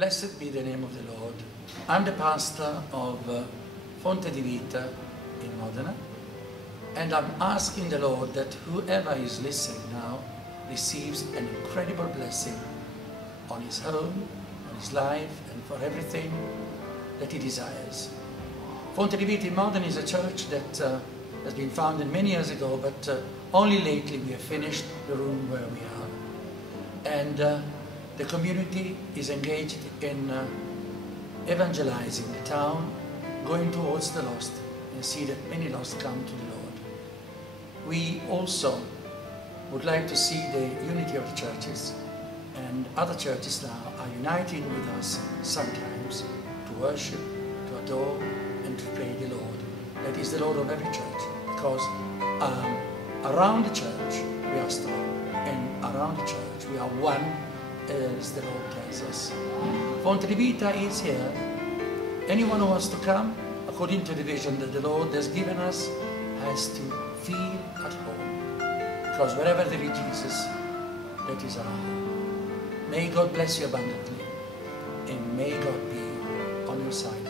Blessed be the name of the Lord. I'm the pastor of Fonte di Vita in Modena, and I'm asking the Lord that whoever is listening now receives an incredible blessing on his home, on his life, and for everything that he desires. Fonte di Vita in Modena is a church that has been founded many years ago, but only lately we have finished the room where we are. And the community is engaged in evangelizing the town, going towards the lost, and see that many lost come to the Lord. We also would like to see the unity of the churches, and other churches now are uniting with us sometimes to worship, to adore, and to pray the Lord. That is the Lord of every church, because around the church we are strong, and around the church we are one, as the Lord tells us. Fonte di Vita is here. Anyone who wants to come, according to the vision that the Lord has given us, has to feel at home. Because wherever there is Jesus, that is our home. May God bless you abundantly, and may God be on your side.